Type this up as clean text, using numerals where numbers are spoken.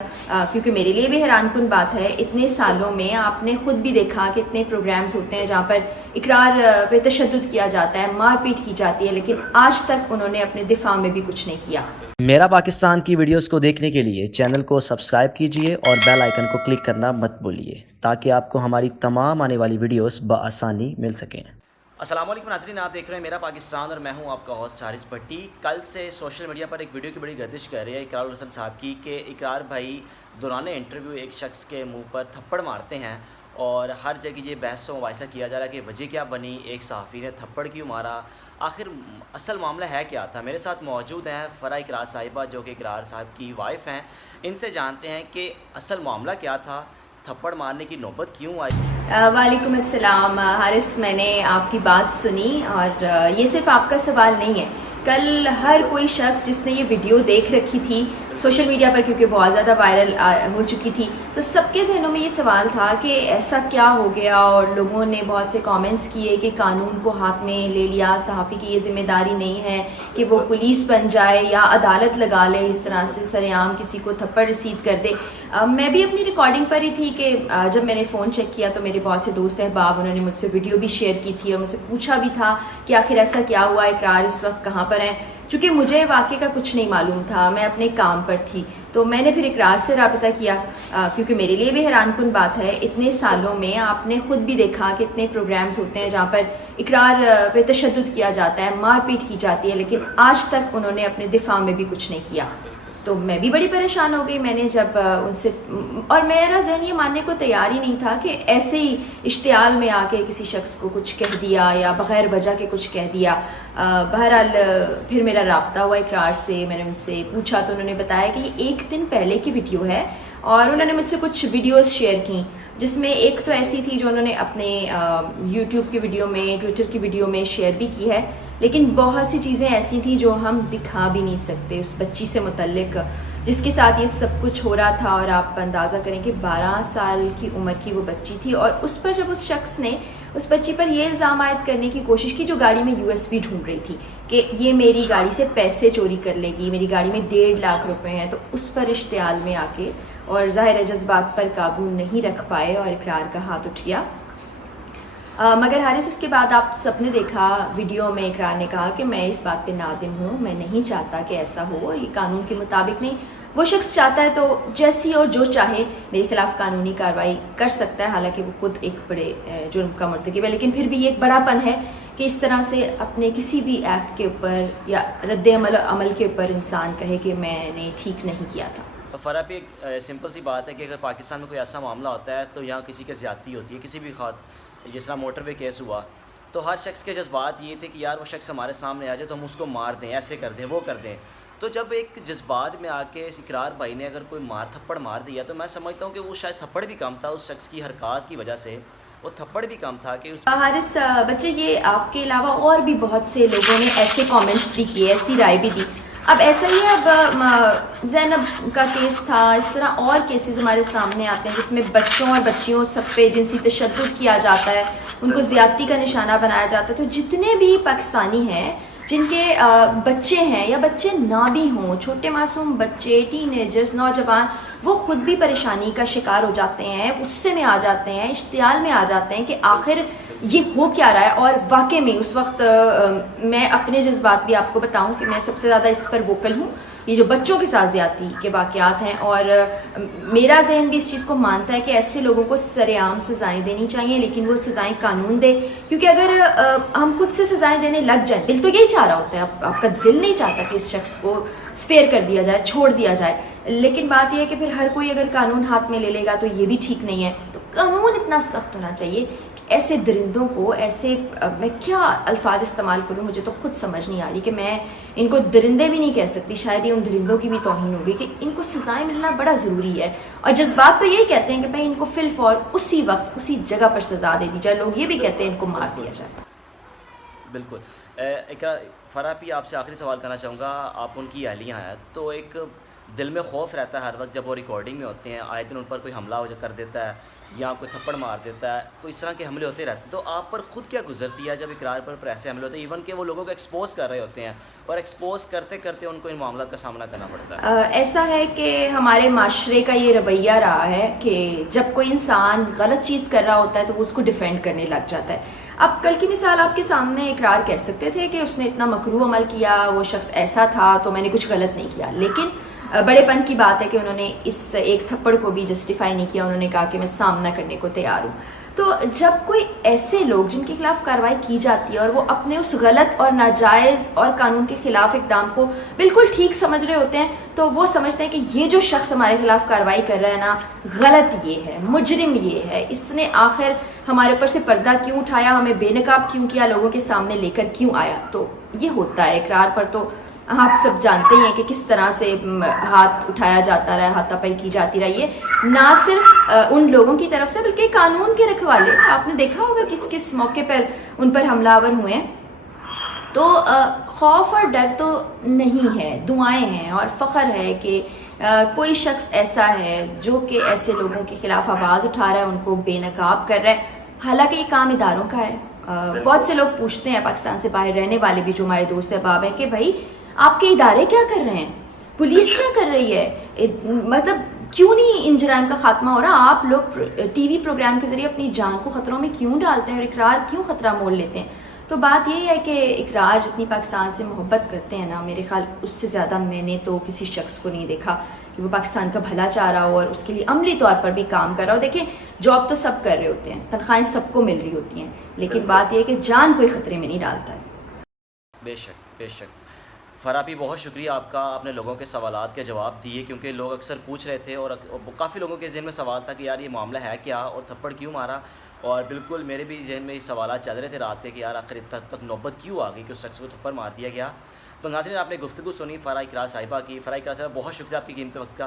کیونکہ میرے لیے بھی حیران کن بات ہے، اتنے سالوں میں آپ نے خود بھی دیکھا کہ اتنے پروگرامز ہوتے ہیں جہاں پر اقرار پہ تشدد کیا جاتا ہے، مار پیٹ کی جاتی ہے، لیکن آج تک انہوں نے اپنے دفاع میں بھی کچھ نہیں کیا۔ میرا پاکستان کی ویڈیوز کو دیکھنے کے لیے چینل کو سبسکرائب کیجئے اور بیل آئیکن کو کلک کرنا مت بھولیے تاکہ آپ کو ہماری تمام آنے والی ویڈیوز بآسانی مل سکیں۔ السلام علیکم ناظرین، آپ دیکھ رہے ہیں میرا پاکستان اور میں ہوں آپ کا ہوسٹ حارث بھٹی۔ کل سے سوشل میڈیا پر ایک ویڈیو کی بڑی گردش کر رہی ہے اقرار الحسن صاحب کی کہ اقرار بھائی دوران انٹرویو ایک شخص کے منہ پر تھپڑ مارتے ہیں، اور ہر جگہ یہ بحث و مباحثہ کیا جا رہا ہے کہ وجہ کیا بنی، ایک صحافی نے تھپڑ کیوں مارا، آخر اصل معاملہ ہے کیا تھا۔ میرے ساتھ موجود ہیں فرح اقرار صاحبہ جو کہ اقرار صاحب کی وائف ہیں، ان سے جانتے ہیں کہ اصل معاملہ کیا تھا، تھپڑ مارنے کی نوبت کیوں آئی۔ وعلیکم السلام حارث، میں نے آپ کی بات سنی، اور یہ صرف آپ کا سوال نہیں ہے، کل ہر کوئی شخص جس نے یہ ویڈیو دیکھ رکھی تھی سوشل میڈیا پر، کیونکہ بہت زیادہ وائرل ہو چکی تھی، تو سب کے ذہنوں میں یہ سوال تھا کہ ایسا کیا ہو گیا، اور لوگوں نے بہت سے کامنٹس کیے کہ قانون کو ہاتھ میں لے لیا، صحافی کی یہ ذمہ داری نہیں ہے کہ وہ پولیس بن جائے یا عدالت لگا لے، اس طرح سے سر عام کسی کو تھپڑ رسید کر دے۔ میں بھی اپنی ریکارڈنگ پر ہی تھی کہ جب میں نے فون چیک کیا تو میرے بہت سے دوست احباب انہوں نے مجھ سے ویڈیو بھی شیئر کی تھی اور مجھ سے پوچھا بھی تھا کہ آخر ایسا کیا ہوا، اقرار اس وقت کہاں پر ہیں۔ چونکہ مجھے واقعے کا کچھ نہیں معلوم تھا، میں اپنے کام پر تھی، تو میں نے پھر اقرار سے رابطہ کیا، کیونکہ میرے لیے بھی حیران کن بات ہے، اتنے سالوں میں آپ نے خود بھی دیکھا کہ اتنے پروگرامز ہوتے ہیں جہاں پر اقرار پہ تشدد کیا جاتا ہے، مار پیٹ کی جاتی ہے، لیکن آج تک انہوں نے اپنے دفاع میں بھی کچھ نہیں کیا۔ تو میں بھی بڑی پریشان ہو گئی، میں نے جب ان سے، اور میرا ذہن یہ ماننے کو تیار ہی نہیں تھا کہ ایسے ہی اشتعال میں آ کے کسی شخص کو کچھ کہہ دیا یا بغیر وجہ کے کچھ کہہ دیا۔ بہرحال پھر میرا رابطہ ہوا اقرار سے، میں نے ان سے پوچھا تو انہوں نے بتایا کہ یہ 1 دن پہلے کی ویڈیو ہے، اور انہوں نے مجھ سے کچھ ویڈیوز شیئر کیں، جس میں ایک تو ایسی تھی جو انہوں نے اپنے یوٹیوب کی ویڈیو میں، ٹویٹر کی ویڈیو میں شیئر بھی کی ہے، لیکن بہت سی چیزیں ایسی تھیں جو ہم دکھا بھی نہیں سکتے اس بچی سے متعلق جس کے ساتھ یہ سب کچھ ہو رہا تھا۔ اور آپ اندازہ کریں کہ 12 سال کی عمر کی وہ بچی تھی، اور اس پر جب اس شخص نے اس بچی پر یہ الزام عائد کرنے کی کوشش کی جو گاڑی میں USB ڈھونڈ رہی تھی کہ یہ میری گاڑی سے پیسے چوری کر لے گی، میری گاڑی میں 1.5 لاکھ روپے ہیں، تو اس پر اشتعال میں آ کے، اور ظاہر ہے جذبات پر قابو نہیں رکھ پائے اور اقرار کا ہاتھ اٹھ گیا۔ مگر حارث اس کے بعد آپ سب نے دیکھا ویڈیو میں اقرار نے کہا کہ میں اس بات پہ نادم ہوں، میں نہیں چاہتا کہ ایسا ہو، اور یہ قانون کے مطابق نہیں، وہ شخص چاہتا ہے تو جیسی اور جو چاہے میرے خلاف قانونی کارروائی کر سکتا ہے، حالانکہ وہ خود ایک بڑے جرم کا مرتکب ہے، لیکن پھر بھی یہ ایک بڑا پن ہے کہ اس طرح سے اپنے کسی بھی ایکٹ کے اوپر یا رد عمل کے اوپر انسان کہے کہ میں نے ٹھیک نہیں کیا تھا۔ فرح پہ ایک سمپل سی بات ہے کہ اگر پاکستان میں کوئی ایسا معاملہ ہوتا ہے تو یہاں کسی کی زیادتی ہوتی ہے، کسی بھی جس طرح موٹر وے کیس ہوا تو ہر شخص کے جذبات یہ تھے کہ یار وہ شخص ہمارے سامنے آ جائے تو ہم اس کو مار دیں، ایسے کر دیں، وہ کر دیں۔ تو جب ایک جذبات میں آ کے اقرار بھائی نے اگر کوئی تھپڑ مار دیا تو میں سمجھتا ہوں کہ وہ شاید تھپڑ بھی کم تھا، اس شخص کی حرکات کی وجہ سے وہ تھپڑ بھی کم تھا کہ حارث بچے، یہ آپ کے علاوہ اور بھی بہت سے لوگوں نے ایسے کامنٹس بھی کیے، ایسی رائے بھی دی۔ اب ایسا ہی ہے، اب زینب کا کیس تھا، اس طرح اور کیسز ہمارے سامنے آتے ہیں جس میں بچوں اور بچیوں سب پہ جنسی تشدد کیا جاتا ہے، ان کو زیادتی کا نشانہ بنایا جاتا ہے۔ تو جتنے بھی پاکستانی ہیں جن کے بچے ہیں یا بچے نہ بھی ہوں، چھوٹے معصوم بچے، ٹین ایجرز، نوجوان، وہ خود بھی پریشانی کا شکار ہو جاتے ہیں، غصے میں آ جاتے ہیں، اشتعال میں آ جاتے ہیں کہ آخر یہ ہو کیا رہا ہے۔ اور واقع میں اس وقت میں اپنے جذبات بھی آپ کو بتاؤں کہ میں سب سے زیادہ اس پر ووکل ہوں، یہ جو بچوں کے ساتھ زیادتی کے واقعات ہیں، اور میرا ذہن بھی اس چیز کو مانتا ہے کہ ایسے لوگوں کو سر عام سزائیں دینی چاہیے، لیکن وہ سزائیں قانون دے، کیونکہ اگر ہم خود سے سزائیں دینے لگ جائیں، دل تو یہی چاہ رہا ہوتا ہے، آپ کا دل نہیں چاہتا کہ اس شخص کو اسپیئر کر دیا جائے، چھوڑ دیا جائے، لیکن بات یہ ہے کہ پھر ہر کوئی اگر قانون ہاتھ میں لے لے گا تو یہ بھی ٹھیک نہیں ہے۔ تو قانون اتنا سخت ہونا چاہیے کہ ایسے درندوں کو، ایسے، میں کیا الفاظ استعمال کروں، مجھے تو خود سمجھ نہیں آ رہی کہ میں ان کو درندے بھی نہیں کہہ سکتی، شاید یہ ان درندوں کی بھی توہین ہوگی کہ ان کو سزائیں ملنا بڑا ضروری ہے، اور جذبات تو یہی کہتے ہیں کہ بھائی ان کو فی الفور اسی وقت اسی جگہ پر سزا دے دی جائے، لوگ یہ بھی کہتے ہیں ان کو مار دیا جائے۔ بالکل۔ فرح بھی آپ سے آخری سوال کرنا چاہوں گا، آپ ان کی اہلیہ ہیں، تو ایک دل میں خوف رہتا ہے ہر وقت جب وہ ریکارڈنگ میں ہوتے ہیں، آئے دن ان پر کوئی حملہ کر دیتا ہے یا کوئی تھپڑ مار دیتا ہے، تو اس طرح کے حملے ہوتے رہتے ہیں. تو آپ پر خود کیا گزرتی ہے جب اقرار پر ایسے حملے ہوتے ہیں، ایون کہ وہ لوگوں کو ایکسپوز کر رہے ہوتے ہیں اور ایکسپوز کرتے کرتے ان کو ان معاملات کا سامنا کرنا پڑتا ہے؟ ایسا ہے کہ ہمارے معاشرے کا یہ رویہ رہا ہے کہ جب کوئی انسان غلط چیز کر رہا ہوتا ہے تو وہ اس کو ڈیفینڈ کرنے لگ جاتا ہے. اب کل کی مثال آپ کے سامنے اقرار کہہ سکتے تھے کہ اس نے اتنا مکروہ عمل کیا، وہ شخص ایسا تھا تو میں نے کچھ غلط نہیں کیا، لیکن بڑے پن کی بات ہے کہ انہوں نے اس ایک تھپڑ کو بھی جسٹیفائی نہیں کیا. انہوں نے کہا کہ میں سامنا کرنے کو تیار ہوں. تو جب کوئی ایسے لوگ جن کے خلاف کارروائی کی جاتی ہے اور وہ اپنے اس غلط اور ناجائز اور قانون کے خلاف اقدام کو بالکل ٹھیک سمجھ رہے ہوتے ہیں، تو وہ سمجھتے ہیں کہ یہ جو شخص ہمارے خلاف کارروائی کر رہا ہے نا، غلط یہ ہے، مجرم یہ ہے، اس نے آخر ہمارے اوپر سے پردہ کیوں اٹھایا، ہمیں بے نقاب کیوں کیا، لوگوں کے سامنے لے کر کیوں آیا. تو یہ ہوتا ہے اقرار پر. تو آپ سب جانتے ہیں کہ کس طرح سے ہاتھ اٹھایا جاتا رہا، ہاتھا پائی کی جاتی رہی ہے، نہ صرف ان لوگوں کی طرف سے بلکہ قانون کے رکھوالے. آپ نے دیکھا ہوگا کس کس موقع پر ان پر حملہ آور ہوئے ہیں. تو خوف اور ڈر تو نہیں ہے، دعائیں ہیں اور فخر ہے کہ کوئی شخص ایسا ہے جو کہ ایسے لوگوں کے خلاف آواز اٹھا رہا ہے، ان کو بے نقاب کر رہا ہے. حالانکہ یہ کام اداروں کا ہے. بہت سے لوگ پوچھتے ہیں پاکستان سے باہر رہنے والے بھی جو ہمارے دوست احباب ہیں کہ بھائی آپ کے ادارے کیا کر رہے ہیں، پولیس کیا کر رہی ہے، مطلب کیوں نہیں ان جرائم کا خاتمہ ہو رہا؟ آپ لوگ ٹی وی پروگرام کے ذریعے اپنی جان کو خطروں میں کیوں ڈالتے ہیں اور اقرار کیوں خطرہ مول لیتے ہیں؟ تو بات یہی ہے کہ اقرار جتنی پاکستان سے محبت کرتے ہیں نا، میرے خیال اس سے زیادہ میں نے تو کسی شخص کو نہیں دیکھا کہ وہ پاکستان کا بھلا چاہ رہا ہو اور اس کے لیے عملی طور پر بھی کام کر رہا ہو. دیکھیں جاب تو سب کر رہے ہوتے ہیں، تنخواہیں سب کو مل رہی ہوتی ہیں، لیکن بات یہ ہے کہ جان کوئی خطرے میں نہیں ڈالتا ہے. بے شک بے شک. فراپی بہت شکریہ آپ کا، آپ نے لوگوں کے سوالات کے جواب دیے، کیونکہ لوگ اکثر پوچھ رہے تھے اور کافی لوگوں کے ذہن میں سوال تھا کہ یار یہ معاملہ ہے کیا اور تھپڑ کیوں مارا. اور بالکل میرے بھی ذہن میں یہ سوالات چل رہے تھے رات کے کہ یار آخر تک نوبت کیوں آ گئی کہ اس شخص کو تھپڑ مار دیا گیا. تو ناظرین آپ نے گفتگو سنی فرا اقرار صاحبہ کی. فرا اقرار صاحبہ بہت شکریہ آپ کی قیمتی وقت کا.